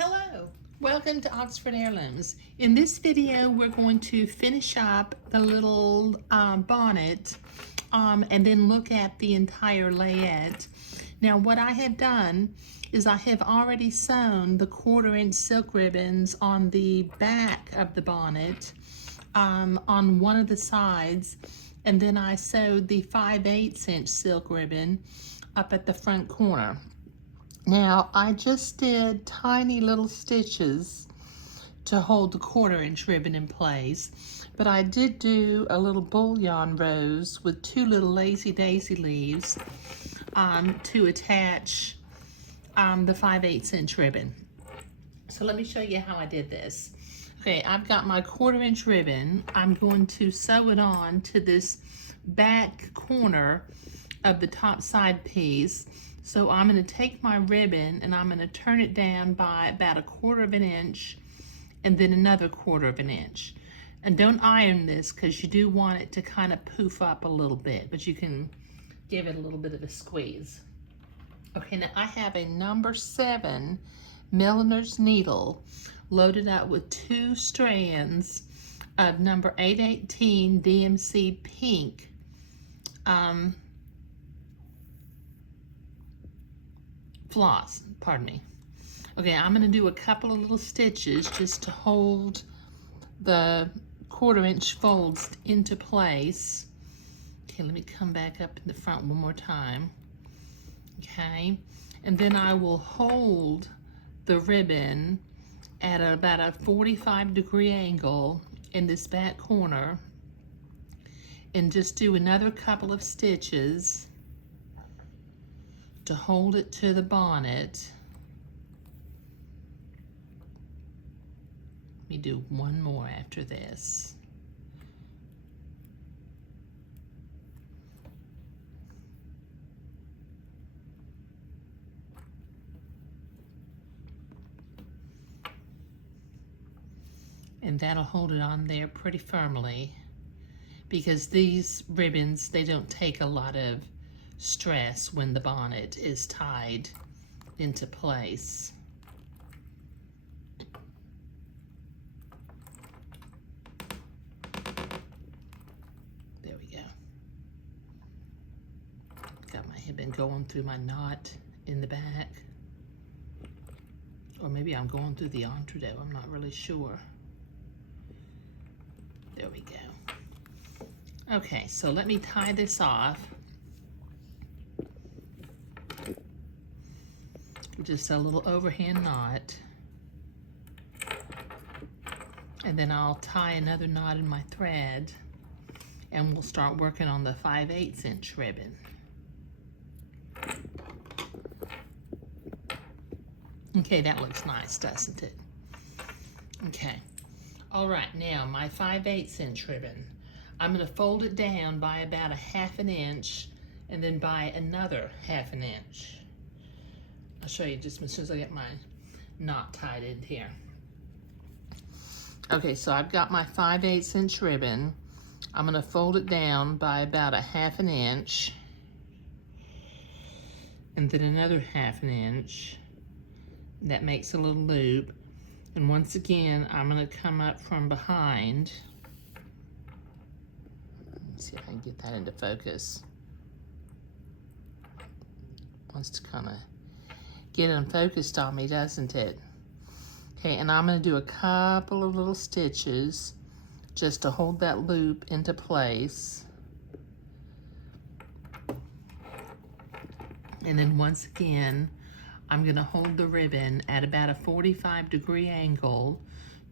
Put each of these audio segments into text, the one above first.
Hello, welcome to Oxford Heirlooms. In this video, we're going to finish up the little bonnet and then look at the entire layette. Now, what I have done is I have already sewn the 1/4" silk ribbons on the back of the bonnet on one of the sides, and then I sewed the 5/8" silk ribbon up at the front corner. Now, I just did tiny little stitches to hold the 1/4" ribbon in place, but I did do a little bullion rose with 2 little lazy daisy leaves to attach the 5/8" ribbon. So let me show you how I did this. Okay, I've got my 1/4" ribbon. I'm going to sew it on to this back corner of the top side piece. So I'm going to take my ribbon and I'm going to turn it down by about 1/4 inch and then another 1/4 inch. And don't iron this because you do want it to kind of poof up a little bit, but you can give it a little bit of a squeeze. Okay, now I have a number 7 milliner's needle loaded up with 2 strands of number 818 DMC pink floss, pardon me. Okay, I'm going to do a couple of little stitches just to hold the 1/4" folds into place. Okay, let me come back up in the front one more time. Okay, and then I will hold the ribbon at about a 45-degree angle in this back corner and just do another couple of stitches to hold it to the bonnet. Let me do one more after this. And that'll hold it on there pretty firmly, because these ribbons, they don't take a lot of stress when the bonnet is tied into place. There we go. Got my ribbon going through my knot in the back. Or maybe I'm going through the entredeux, I'm not really sure. There we go. Okay, so let me tie this off. Just a little overhand knot. And then I'll tie another knot in my thread and we'll start working on the 5/8" ribbon. Okay, that looks nice, doesn't it? Okay. All right, now my 5/8" ribbon. I'm going to fold it down by about 1/2 inch and then by another 1/2 inch. I'll show you just as soon as I get my knot tied in here. Okay, so I've got my 5/8" ribbon. I'm going to fold it down by about 1/2 inch and then another 1/2 inch. That makes a little loop. And once again, I'm going to come up from behind. Let's see if I can get that into focus. Wants to kind of get unfocused on me, doesn't it? Okay, and I'm going to do a couple of little stitches just to hold that loop into place. And then once again, I'm going to hold the ribbon at about a 45-degree angle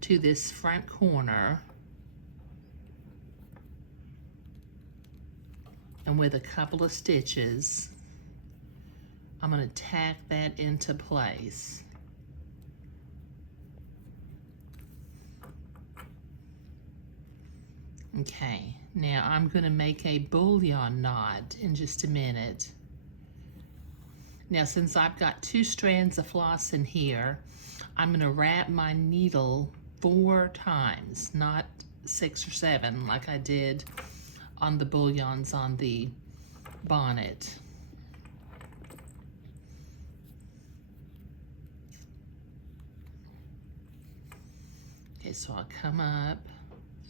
to this front corner. And with a couple of stitches, I'm going to tack that into place. Okay, now I'm going to make a bullion knot in just a minute. Now, since I've got 2 strands of floss in here, I'm going to wrap my needle 4 times, not 6 or 7 like I did on the bullions on the bonnet. Okay, so I'll come up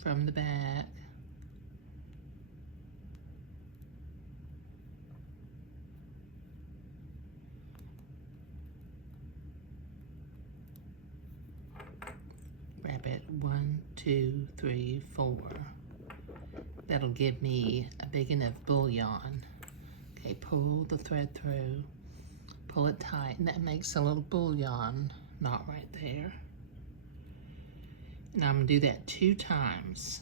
from the back. Wrap it 1, 2, 3, 4. That'll give me a big enough bullion. Okay, pull the thread through, pull it tight, and that makes a little bullion knot right there. And I'm gonna do that 2 times.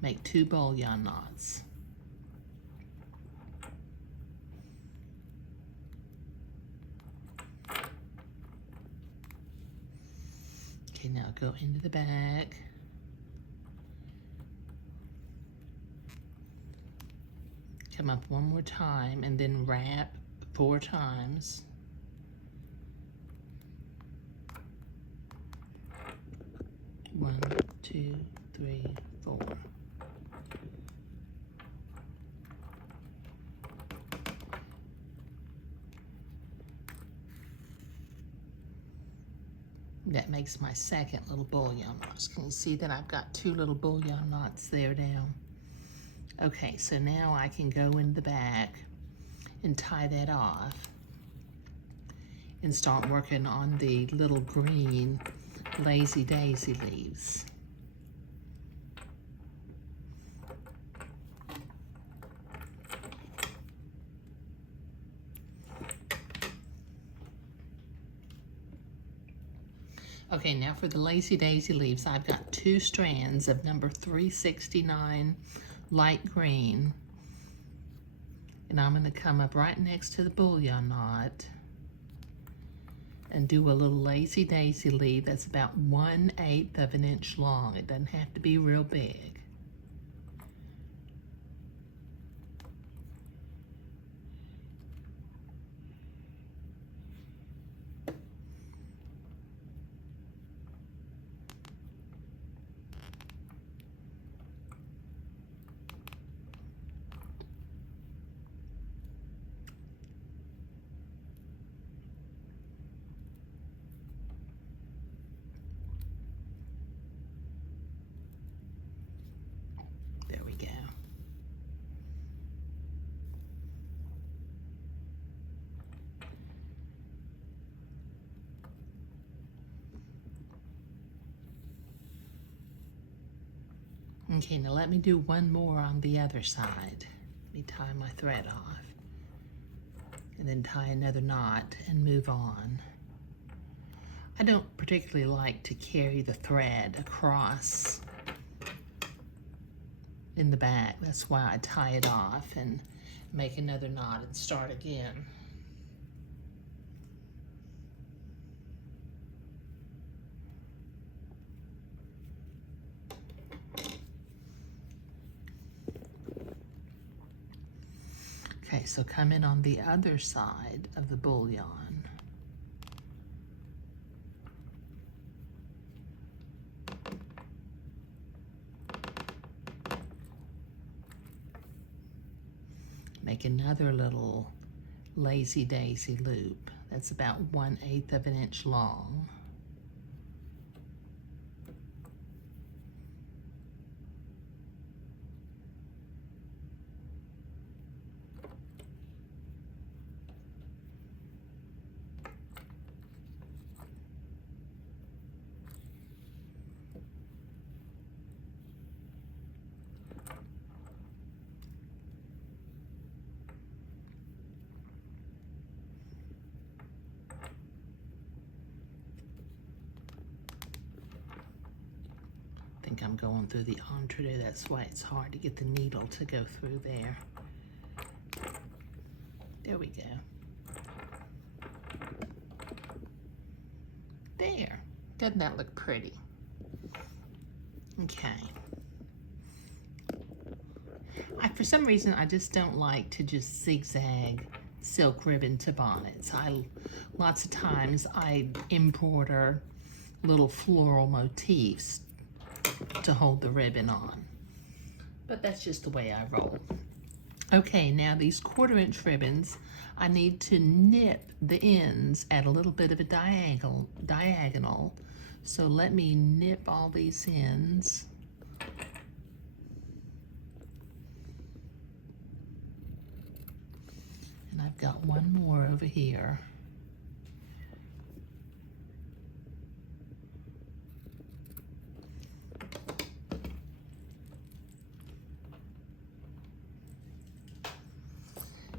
Make 2 bullion knots. Okay, now go into the back. Come up one more time and then wrap 4 times. One, 2, 3, 4. That makes my second little bullion knots. Can you see that I've got 2 little bullion knots there now? Okay, so now I can go in the back and tie that off and start working on the little green lazy daisy leaves. Okay, now for the lazy daisy leaves, I've got 2 strands of number 369 light green, and I'm going to come up right next to the bullion knot and do a little lazy daisy leaf that's about 1/8 of an inch long. It doesn't have to be real big. There we go. Okay, now let me do one more on the other side. Let me tie my thread off and then tie another knot and move on. I don't particularly like to carry the thread across in the back. That's why I tie it off and make another knot and start again. Okay, so come in on the other side of the bullion. Make another little lazy daisy loop that's about 1/8 of an inch long. I think I'm going through the entre, that's why it's hard to get the needle to go through there. There we go. There. Doesn't that look pretty? Okay. For some reason, I just don't like to just zigzag silk ribbon to bonnets. Lots of times I embroider little floral motifs to hold the ribbon on. But that's just the way I roll. Okay, now these 1/4 inch ribbons, I need to nip the ends at a little bit of a diagonal So let me nip all these ends. And I've got one more over here.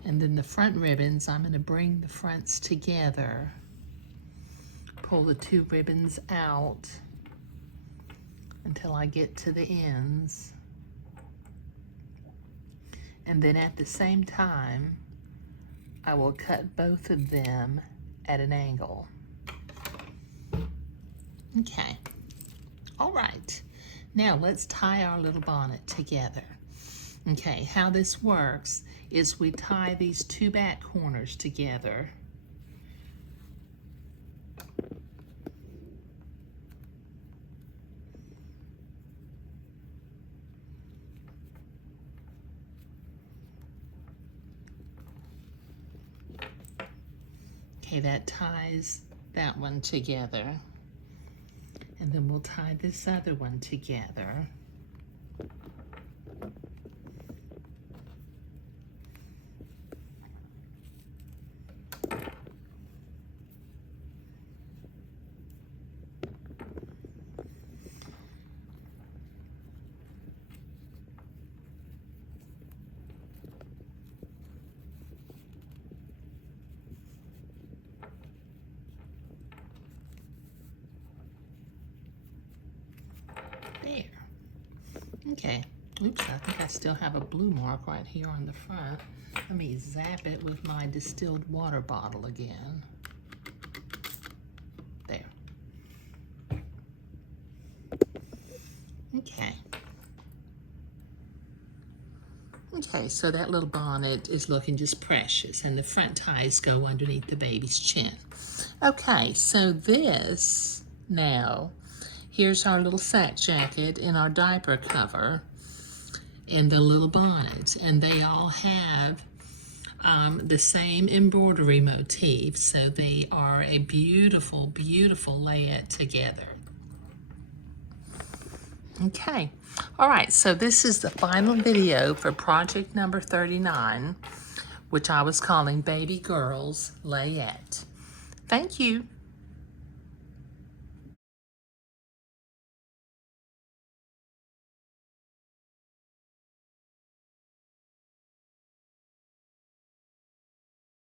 And then the front ribbons, I'm going to bring the fronts together. Pull the two ribbons out until I get to the ends. And then at the same time, I will cut both of them at an angle. Okay. All right. Now let's tie our little bonnet together. Okay, how this works is we tie these two back corners together. Okay, that ties that one together. And then we'll tie this other one together. There. Okay. Oops, I think I still have a blue mark right here on the front. Let me zap it with my distilled water bottle again. There. Okay. Okay, so that little bonnet is looking just precious, and the front ties go underneath the baby's chin. Okay, so this now, here's our little sack jacket and our diaper cover and the little bonnet, and they all have the same embroidery motif, so they are a beautiful, beautiful layette together. Okay, all right, so this is the final video for project number 39, which I was calling Baby Girls Layette. Thank you.